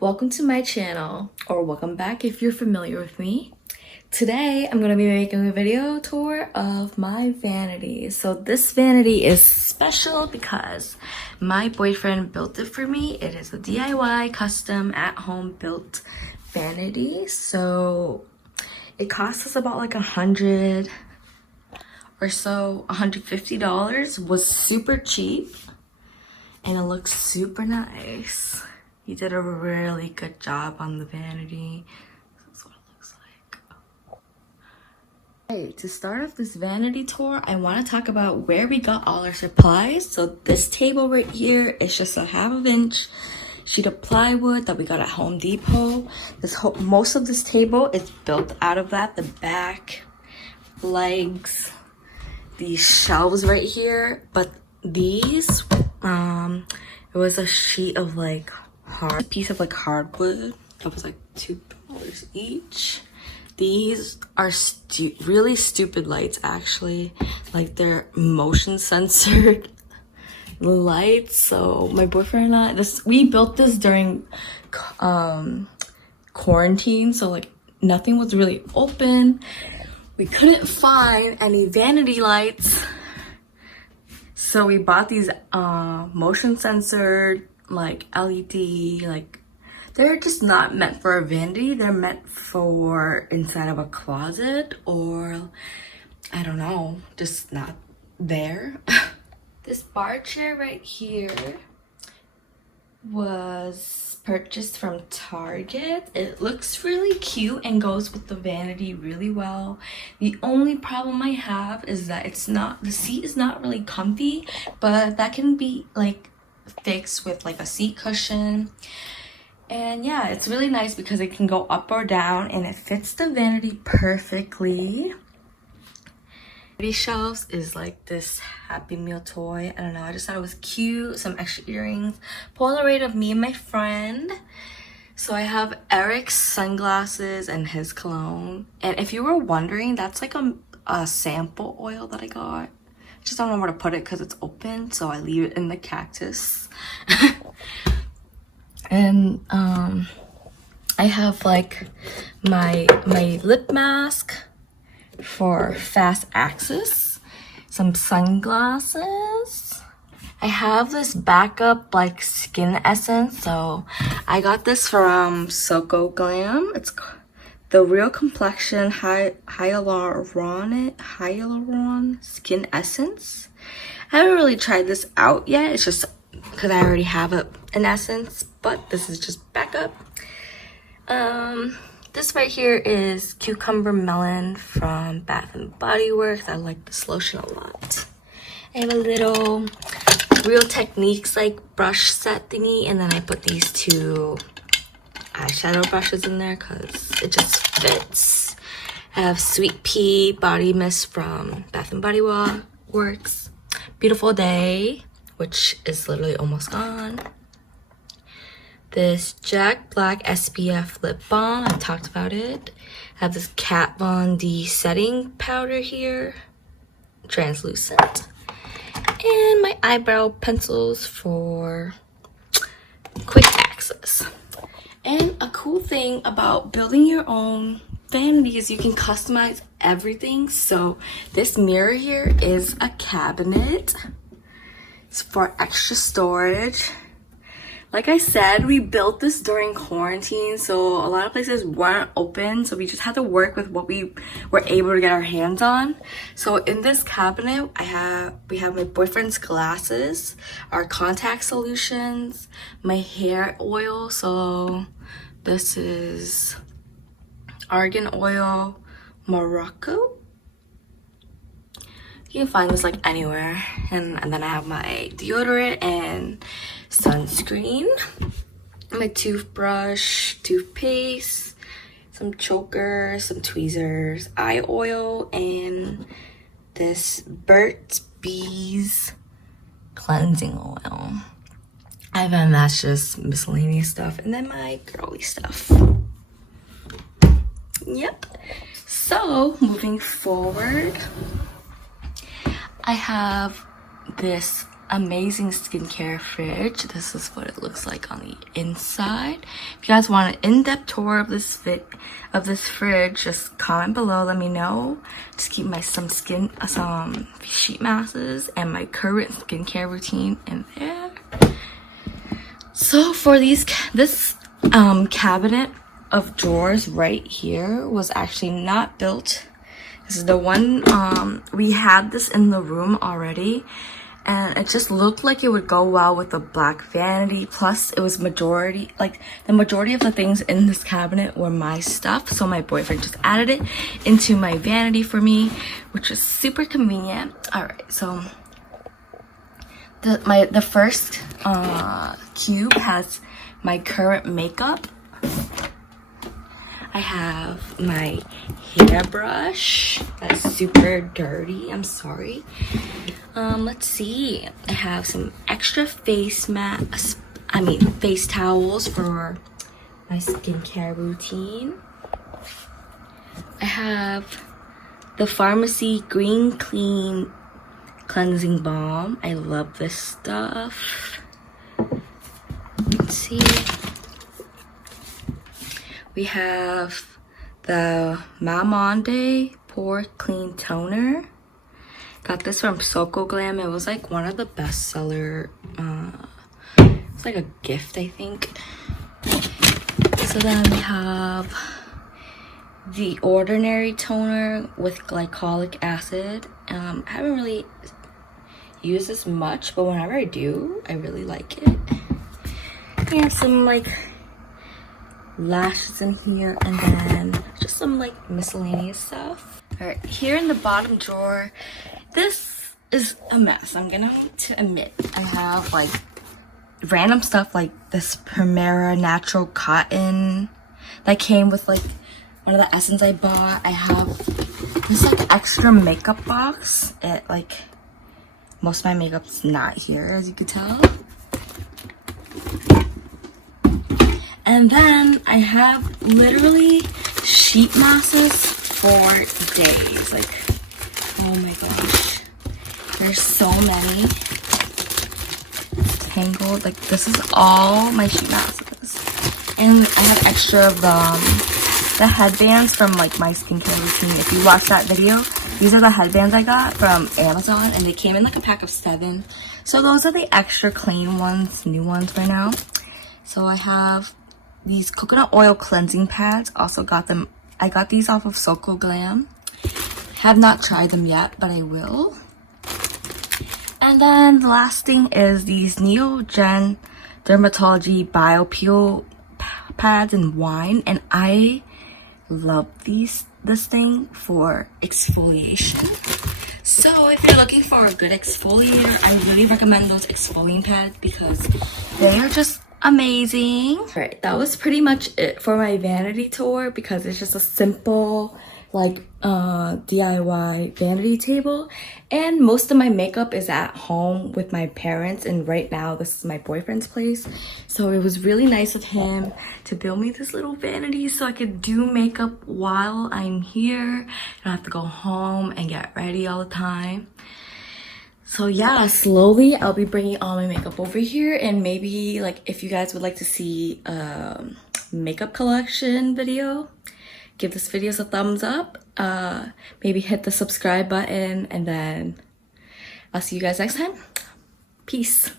Welcome to my channel, or welcome back if you're familiar with me. Today I'm going to be making a video tour of my vanity. So this vanity is special because my boyfriend built it for me. It is a DIY custom at-home built vanity. So it cost us about like $100 or so, $150. Was super cheap and it looks super nice. He did a really good job on the vanity. This is what it looks like. Hey, to start off this vanity tour, I want to talk about where we got all our supplies. So this table right here is just a 1/2 inch sheet of plywood that we got at Home Depot. Most of this table is built out of that. The back, legs, these shelves right here. But these, it was a sheet of like piece of like hardwood that was like $2 each. These are really stupid lights, actually. Like they're motion censored lights. So my boyfriend and I, we built this during quarantine, so like nothing was really open. We couldn't find any vanity lights, so we bought these motion censored like LED, like they're just not meant for a vanity. They're meant for inside of a closet, or I don't know, just not there. This bar chair right here was purchased from Target. It looks really cute and goes with the vanity really well. The only problem I have is that the seat is not really comfy, but that can be like fixed with like a seat cushion. And yeah, it's really nice because it can go up or down and it fits the vanity perfectly. Vanity shelves is like this Happy Meal toy. I don't know, I just thought it was cute. Some extra earrings, Polaroid of me and my friend. So I have Eric's sunglasses and his cologne. And if you were wondering, that's like a sample oil that I got. Just don't know where to put it because it's open, so I leave it in the cactus. And I have like my lip mask for fast access, some sunglasses. I have this backup like skin essence, so I got this from Soko Glam. It's the Real Complexion Hyaluron Skin Essence. I haven't really tried this out yet. It's just because I already have an essence, but this is just backup. This right here is Cucumber Melon from Bath and Body Works. I like this lotion a lot. I have a little Real Techniques like brush set thingy, and then I put these two eyeshadow brushes in there because it just fits. I have Sweet Pea body mist from Bath and Body Works, Beautiful Day, which is literally almost gone. This Jack Black SPF lip balm, I talked about it. I have this Kat Von D setting powder here, translucent, and my eyebrow pencils for quick access. And a cool thing about building your own vanity is you can customize everything. So this mirror here is a cabinet. It's for extra storage. Like I said, we built this during quarantine, so a lot of places weren't open, so we just had to work with what we were able to get our hands on. So in this cabinet, we have my boyfriend's glasses, our contact solutions, my hair oil. So this is Argan Oil Morocco. You can find this like anywhere. And then I have my deodorant and sunscreen, my toothbrush, toothpaste, some chokers, some tweezers, eye oil, and this Burt's Bees cleansing oil. And then that's just miscellaneous stuff, and then my girly stuff. Yep. So moving forward, I have this amazing skincare fridge. This is what it looks like on the inside. If you guys want an in-depth tour of this fridge, just comment below, let me know. Just keep some sheet masks and my current skincare routine in there. So for this cabinet of drawers right here was actually not built. This is the one, we had this in the room already, and it just looked like it would go well with the black vanity. Plus it was the majority of the things in this cabinet were my stuff, so my boyfriend just added it into my vanity for me, which is super convenient. All right, so the first cube has my current makeup. I have my hairbrush that's super dirty, I'm sorry. Let's see, I have some extra face towels for my skincare routine. I have the Pharmacy Green Clean Cleansing Balm. I love this stuff. Let's see. We have the Mamonde Pore Clean Toner. Got this from Soko Glam. It was like one of the best seller. It's like a gift, I think. So then we have the Ordinary Toner with glycolic acid. I haven't really used this much, but whenever I do, I really like it. We have some like lashes in here, and then just some like miscellaneous stuff. All right, here in the bottom drawer, this is a mess, I'm gonna to admit. I have like random stuff like this Primera natural cotton that came with like one of the essence I bought. I have this like extra makeup box. It like most of my makeup's not here, as you can tell. And then I have literally sheet masks for days. Like, oh my gosh. There's so many. Tangled. Like, this is all my sheet masks. And I have extra of the headbands from like my skincare routine. If you watch that video, these are the headbands I got from Amazon, and they came in like a pack of 7. So those are the extra clean ones, new ones right now. So I have these coconut oil cleansing pads. Also got them, I got these off of Soko Glam. Have not tried them yet, but I will. And then the last thing is these Neogen Dermatology Bio Peel pads in wine, and I love this thing for exfoliation. So if you're looking for a good exfoliator, I really recommend those exfoliating pads because they are just amazing. All right, that was pretty much it for my vanity tour, because it's just a simple like DIY vanity table, and most of my makeup is at home with my parents, and right now this is my boyfriend's place. So it was really nice of him to build me this little vanity so I could do makeup while I'm here. I don't have to go home and get ready all the time. So yeah, slowly I'll be bringing all my makeup over here, and maybe like if you guys would like to see a makeup collection video, give this video a thumbs up, maybe hit the subscribe button, and then I'll see you guys next time. Peace.